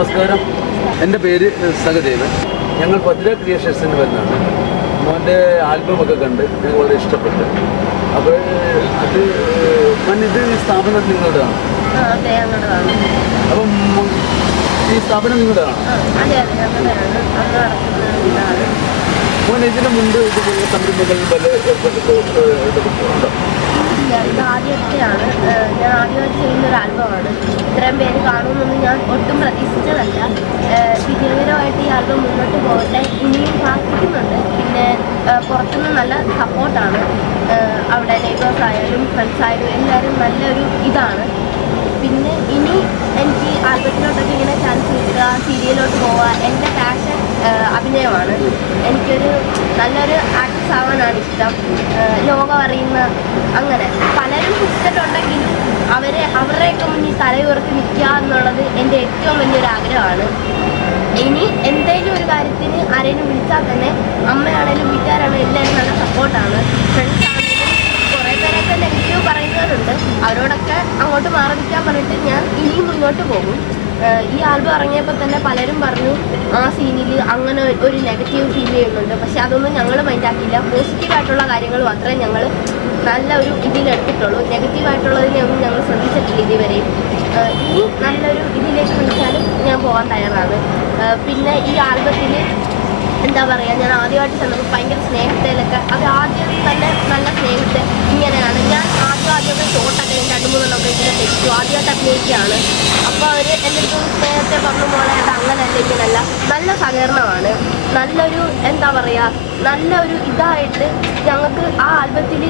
നമസ്കാരം, എൻ്റെ പേര് സഹദേവൻ. ഞങ്ങൾ ഭദ്ര ക്രിയേഷൻസിന് വരുന്നതാണ്. മോൻ്റെ ആൽബമൊക്കെ കണ്ട് ഞങ്ങൾ വളരെ ഇഷ്ടപ്പെട്ടു. അപ്പോൾ അത് ഇത് ഈ സ്ഥാപനം നിങ്ങളുടെയാണ്? അപ്പം ഈ സ്ഥാപനം നിങ്ങളുടെയാണ്? മോൻ ഇതിന് മുമ്പ് ഇതുപോലെ സംരംഭങ്ങളിൽ പല ഏർപ്പെട്ടിട്ടുണ്ടോ? ഇത് ആദ്യത്തെയാണ്. ഞാൻ ആദ്യമായിട്ട് ചെയ്യുന്നൊരു ആൽബമാണ്. ഇത്രയും പേര് കാണുമെന്നൊന്നും ഞാൻ ഒട്ടും പ്രതീക്ഷിച്ചതല്ല. വിജയകരമായിട്ട് ഈ ആൽബം മുന്നോട്ട് പോകട്ടെ. ഇനിയും പ്രാർത്ഥിക്കുന്നുണ്ട്. പിന്നെ പുറത്തുനിന്ന് നല്ല സപ്പോർട്ടാണ്. അവിടെ നെയ്ബേഴ്സ് ആയാലും ഫ്രണ്ട്സ് ആയാലും എല്ലാവരും നല്ലൊരു ഇതാണ്. പിന്നെ ഇനി എനിക്ക് ആൽബത്തിലോട്ടൊക്കെ ഇങ്ങനെ ചാൻസ് കിട്ടുക, സീരിയലിലോട്ട് പോവുക. എൻ്റെ പാഷൻ അഭിനയമാണ്. എനിക്കൊരു നല്ലൊരു ആക്ട്രസ് ആവാനാണ് ഇഷ്ടം. ലോകം അറിയുന്ന അങ്ങനെ പലരും ഇഷ്ടമുണ്ടെങ്കിലും അവരുടെയൊക്കെ മുന്നിൽ തലയുയർത്തി നിൽക്കുക എന്നുള്ളത് എൻ്റെ ഏറ്റവും വലിയൊരു ആഗ്രഹമാണ്. ഇനി എന്തെങ്കിലും ഒരു കാര്യത്തിന് ആരെങ്കിലും വിളിച്ചാൽ തന്നെ അമ്മയാണേലും വീട്ടുകാരാണേലും എല്ലാവരും നല്ല സപ്പോർട്ടാണ്. ഫ്രണ്ട്സ് ആണെങ്കിലും കുറേ പേരൊക്കെ നെഗറ്റീവ് പറയുന്നവരുണ്ട്. അവരോടൊക്കെ അങ്ങോട്ട് മാറി നിൽക്കാൻ പറഞ്ഞിട്ട് ഞാൻ ഇനിയും മുന്നോട്ട് പോകും. ഈ ആൽബം ഇറങ്ങിയപ്പോൾ തന്നെ പലരും പറഞ്ഞു ആ സീനിൽ അങ്ങനെ ഒരു നെഗറ്റീവ് ഫീൽ ചെയ്യുന്നുണ്ട്. പക്ഷെ അതൊന്നും ഞങ്ങൾ മൈൻഡാക്കിയില്ല. പോസിറ്റീവായിട്ടുള്ള കാര്യങ്ങൾ മാത്രമേ ഞങ്ങൾ നല്ല ഒരു ഇതിലെടുത്തിട്ടുള്ളൂ. നെഗറ്റീവായിട്ടുള്ളതിനെയൊന്നും ഞങ്ങൾ ശ്രദ്ധിച്ചിട്ടില്ല ഇതുവരെയും. ഇനി നല്ലൊരു ഇതിലേക്ക് വിളിച്ചാലും ഞാൻ പോകാൻ തയ്യാറാണ്. പിന്നെ ഈ ആൽബത്തിൽ എന്താ പറയുക, ഞാൻ ആദ്യമായിട്ട് ചെന്നപ്പോൾ ഭയങ്കര സ്നേഹത്തിലൊക്കെ അത് ആദ്യം തന്നെ നല്ല സ്നേഹത്തെ ഇങ്ങനെയാണ്. ഞാൻ ആദ്യമൊക്കെ ഷോട്ടൊക്കെ 2-3 ഇങ്ങനെ തെറ്റു ആദ്യമായിട്ട് അഭിനയിക്കുകയാണ്. അപ്പോൾ അവർ എൻ്റെ അടുത്ത് സ്നേഹത്തെ പറഞ്ഞു പോലെയായിട്ട് അങ്ങനെയല്ല ഇങ്ങനെയല്ല, നല്ല സഹകരണമാണ്. നല്ലൊരു എന്താ പറയുക, നല്ലൊരു ഇതായിട്ട് ഞങ്ങൾക്ക് ആ ആൽബത്തിൽ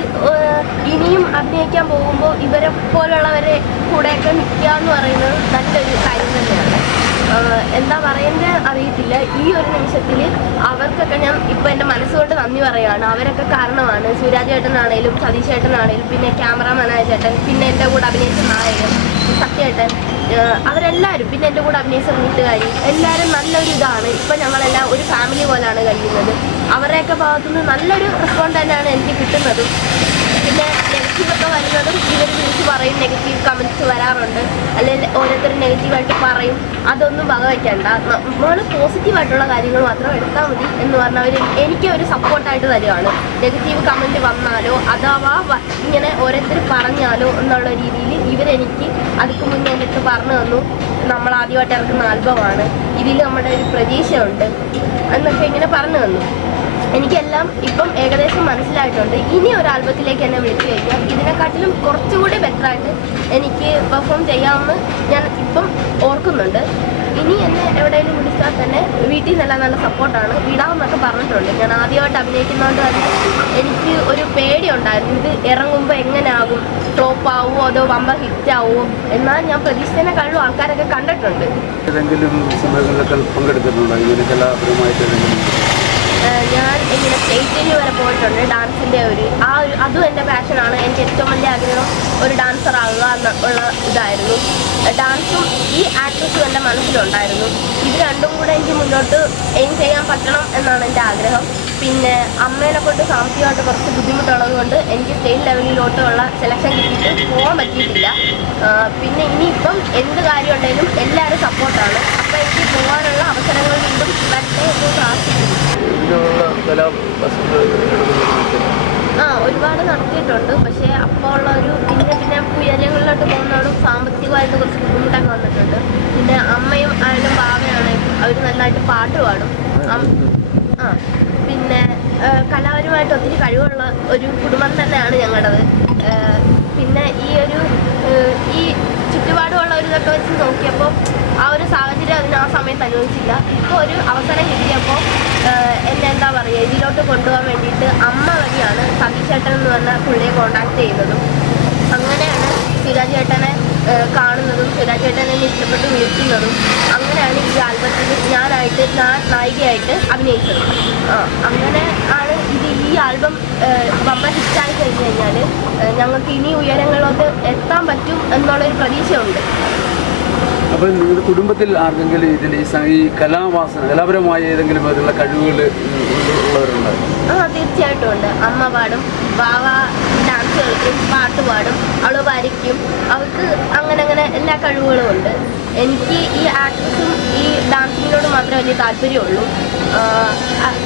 ഇനിയും അഭിനയിക്കാൻ പോകുമ്പോൾ ഇവരെ പോലുള്ളവരെ കൂടെയൊക്കെ നിൽക്കുക എന്ന് പറയുന്നത് നല്ലൊരു കാര്യം തന്നെയാണ്. എന്താ പറയുന്നത് അറിയത്തില്ല. ഈ ഒരു നിമിഷത്തിൽ അവർക്കൊക്കെ ഞാൻ ഇപ്പോൾ എൻ്റെ മനസ്സുകൊണ്ട് നന്ദി പറയുകയാണ്. അവരൊക്കെ കാരണമാണ്. സുരാജ് ചേട്ടനാണേലും സതീഷ് ചേട്ടനാണേലും പിന്നെ ക്യാമറാമാനായ ചേട്ടൻ, പിന്നെ എൻ്റെ കൂടെ അഭിനയിച്ച നായകൻ സത്യേട്ടൻ, അവരെല്ലാവരും, പിന്നെ എൻ്റെ കൂടെ അഭിനയിച്ച വീട്ടുകാരി, എല്ലാവരും നല്ലൊരു ഇതാണ്. ഇപ്പം ഞങ്ങളെല്ലാം ഒരു ഫാമിലി പോലെയാണ് കഴിയുന്നത്. അവരുടെയൊക്കെ ഭാഗത്തുനിന്ന് നല്ലൊരു റെസ്പോണ്ട് തന്നെയാണ് എനിക്ക് കിട്ടുന്നതും. പിന്നെ നെഗറ്റീവൊക്കെ വരുന്നതും ഇവർ വിളിച്ച് പറയും. നെഗറ്റീവ് കമൻറ്റ്സ് വരാറുണ്ട്, അല്ലെങ്കിൽ ഓരോരുത്തർ നെഗറ്റീവായിട്ട് പറയും. അതൊന്നും വകവയ്ക്കണ്ട. നമ്മൾ പോസിറ്റീവായിട്ടുള്ള കാര്യങ്ങൾ മാത്രം എടുത്താൽ മതി എന്ന് പറഞ്ഞവർ എനിക്ക് ഒരു സപ്പോർട്ടായിട്ട് തരുവാണ്. നെഗറ്റീവ് കമൻറ്റ് വന്നാലോ അഥവാ ഇങ്ങനെ ഓരോരുത്തർ പറഞ്ഞാലോ എന്നുള്ള രീതിയിൽ ഇവരെനിക്ക് അതിക്ക് മുന്നേ എൻ്റെ അടുത്ത് പറഞ്ഞു തന്നു. നമ്മൾ ആദ്യമായിട്ട് ഇറക്കുന്ന ആൽബമാണ്, ഇതിൽ നമ്മുടെ ഒരു പ്രതീക്ഷയുണ്ട് എന്നൊക്കെ ഇങ്ങനെ പറഞ്ഞു തന്നു. എനിക്കെല്ലാം ഇപ്പം ഏകദേശം മനസ്സിലായിട്ടുണ്ട്. ഇനി ഒരു ആൽബത്തിലേക്ക് എന്നെ വിളിച്ചു കഴിഞ്ഞാൽ ഇതിനെക്കാട്ടിലും കുറച്ചുകൂടി ബെറ്ററായിട്ട് എനിക്ക് പെർഫോം ചെയ്യാമെന്ന് ഞാൻ ഇപ്പം ഓർക്കുന്നുണ്ട്. ഇനി എന്നെ എവിടെയെങ്കിലും വിളിച്ചാൽ തന്നെ വീട്ടിൽ നല്ല നല്ല സപ്പോർട്ടാണ്. വിടാമെന്നൊക്കെ പറഞ്ഞിട്ടുണ്ട്. ഞാൻ ആദ്യമായിട്ട് അഭിനയിക്കുന്നതുകൊണ്ട് തന്നെ എനിക്ക് ഒരു പേടിയുണ്ടായിരുന്നു. ഇത് ഇറങ്ങുമ്പോൾ എങ്ങനെയാകും, ഫ്ലോപ്പ് ആവുമോ അതോ വമ്പ ഹിറ്റ് ആവുമോ. എന്നാൽ ഞാൻ പ്രതീക്ഷിച്ചതിനെക്കാളും ആൾക്കാരൊക്കെ കണ്ടിട്ടുണ്ട്. ഏതെങ്കിലും സമയങ്ങളിലൊക്കെ പങ്കെടുത്തിട്ടുണ്ടോ ഇങ്ങനെ കലാപരമായിട്ട്? ഞാൻ ഇങ്ങനെ സ്റ്റേജിൽ വരെ പോയിട്ടുണ്ട്. ഡാൻസിൻ്റെ അതും എൻ്റെ പാഷനാണ്. എനിക്ക് ഏറ്റവും വലിയ ആഗ്രഹം ഒരു ഡാൻസർ ആകുക എന്നുള്ള ഇതായിരുന്നു. ഡാൻസും ഈ ആക്ട്രസും എൻ്റെ മനസ്സിലുണ്ടായിരുന്നു. ഇത് രണ്ടും കൂടെ എനിക്ക് മുന്നോട്ട് എയിം ചെയ്യാൻ പറ്റണം എന്നാണ് എൻ്റെ ആഗ്രഹം. പിന്നെ അമ്മേനെ കൊണ്ട് സാമ്പത്തികമായിട്ട് കുറച്ച് ബുദ്ധിമുട്ടുള്ളത് കൊണ്ട് എനിക്ക് സ്റ്റേറ്റ് ലെവലിലോട്ടുള്ള സെലക്ഷൻ കിട്ടിയിട്ട് പോകാൻ പറ്റിയിട്ടില്ല. പിന്നെ ഇനിയിപ്പം എന്ത് കാര്യം ഉണ്ടെങ്കിലും എല്ലാവരും സപ്പോർട്ടാണ്. അപ്പോൾ എനിക്ക് പോകാനുള്ള അവസരങ്ങൾ വീണ്ടും വരട്ടെ എന്ന് പ്രാർത്ഥിക്കുന്നു. ഒരുപാട് നടത്തിയിട്ടുണ്ട്. പക്ഷേ അപ്പോൾ ഉള്ള ഒരു പിന്നെ ഉയരങ്ങളിലോട്ട് പോകുന്നതോടും സാമ്പത്തികമായിട്ട് കുറച്ച് ബുദ്ധിമുട്ടൊക്കെ വന്നിട്ടുണ്ട്. പിന്നെ അമ്മയും ആയാലും ബാവയാണെങ്കിലും അവർ നന്നായിട്ട് പാട്ട് പാടും. പിന്നെ കലാപരമായിട്ട് ഒത്തിരി കഴിവുള്ള ഒരു കുടുംബം തന്നെയാണ് ഞങ്ങളുടേത്. പിന്നെ ഈ ചുറ്റുപാടുമുള്ള ഒരു ഇതൊക്കെ വെച്ച് നോക്കിയപ്പോൾ ആ ഒരു സാഹചര്യം അതിന് ആ സമയത്ത് അനുവദിച്ചില്ല. ഇപ്പോൾ ഒരു അവസരം കിട്ടിയപ്പോൾ എന്നെ എന്താ പറയുക, ഇതിലോട്ട് കൊണ്ടുപോകാൻ വേണ്ടിയിട്ട് അമ്മ വഴിയാണ് സതീഷ് ചേട്ടൻ എന്ന് പറഞ്ഞ പുള്ളിയെ കോൺടാക്ട് ചെയ്യുന്നതും. അങ്ങനെയാണ് സുരാജ് ചേട്ടനെ കാണുന്നതും സുരാജ് ചേട്ടനെ ഇഷ്ടപ്പെട്ട് വിളിക്കുന്നതും. അങ്ങനെയാണ് ഈ ആൽബത്തിൽ ഞാൻ നായികയായിട്ട് അഭിനയിച്ചത്. അങ്ങനെ ആണ് ഈ ആൽബം വമ്പ ഹിറ്റായി കഴിഞ്ഞ് കഴിഞ്ഞാൽ ഞങ്ങൾക്ക് ഇനി ഉയരങ്ങളിലോട്ട് എത്താൻ പറ്റും എന്നുള്ളൊരു പ്രതീക്ഷയുണ്ട്. അപ്പോൾ നിങ്ങളുടെ കുടുംബത്തിൽ ആർക്കെങ്കിലും ഇതിൽ ഈ കലാപരമായ ഏതെങ്കിലും വിധത്തിലുള്ള കഴിവുകൾ ഉള്ളവരുണ്ടോ? തീർച്ചയായിട്ടും ഉണ്ട്. അമ്മ പാടും, ബാവ ഡാൻസ് കളിക്കും, പാട്ട് പാടും, അവൾ വരയ്ക്കും. അവൾക്ക് അങ്ങനെ എല്ലാ കഴിവുകളും ഉണ്ട്. എനിക്ക് ഈ ആക്ട്രസും ഈ ഡാൻസിങ്ങിനോട് മാത്രമേ വലിയ താല്പര്യമുള്ളൂ.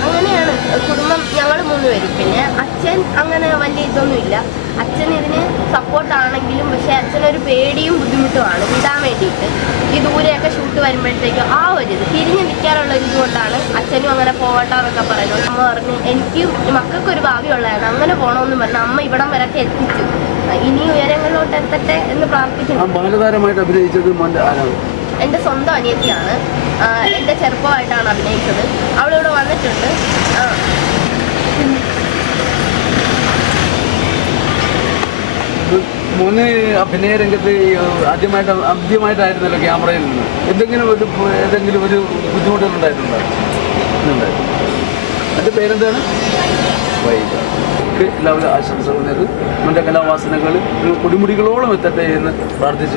അങ്ങനെയാണ് കുടുംബം, ഞങ്ങൾ 3 പേരും. പിന്നെ അച്ഛൻ അങ്ങനെ വലിയ ഇതൊന്നുമില്ല. അച്ഛൻ ഇതിന് സപ്പോർട്ടാണെങ്കിലും പക്ഷേ അച്ഛനൊരു പേടിയും ബുദ്ധിമുട്ടുമാണ് വിടാൻ വേണ്ടിയിട്ട്. ഈ ദൂരെയൊക്കെ ഷൂട്ട് വരുമ്പോഴത്തേക്കും ആ ഒരു ഇത് തിരിഞ്ഞ് നിൽക്കാനുള്ള ഒരു ഇതുകൊണ്ടാണ് അച്ഛനും അങ്ങനെ പോകട്ടെ എന്നൊക്കെ പറയുന്നത്. അമ്മ പറഞ്ഞു എനിക്ക് മക്കൾക്കൊരു ഭാവിയുള്ളതാണ്, അങ്ങനെ പോകണമെന്ന് പറഞ്ഞു അമ്മ ഇവിടം വരെയൊക്കെ എത്തിച്ചു. ഇനി ഉയരങ്ങളിലോട്ട് എത്തട്ടെ എന്ന് പ്രാർത്ഥിക്കുന്നു. ബാലതാരമായിട്ട് അഭിനയിച്ചത് മോൻ്റെ ആരാണ്? എൻ്റെ സ്വന്തം അനിയത്തിയാണ്. എൻ്റെ ചെറുപ്പമായിട്ടാണ് അഭിനയിച്ചത്. അവളിവിടെ വന്നിട്ടുണ്ട്. മോന് അഭിനയ രംഗത്ത് ആദ്യമായിട്ടായിരുന്നല്ലോ ക്യാമറയിൽ നിന്ന്. ഏതെങ്കിലും ഒരു ബുദ്ധിമുട്ടുകളുണ്ടായിട്ടുണ്ടോ? എൻ്റെ പേരെന്താണ്? വൈക. എല്ലാവരും ആശംസകൾ നേർന്ന് മോൻ്റെ കലാവാസനകൾ കൊടുമുടികളോളം എത്തട്ടെ എന്ന് പ്രാർത്ഥിച്ചു.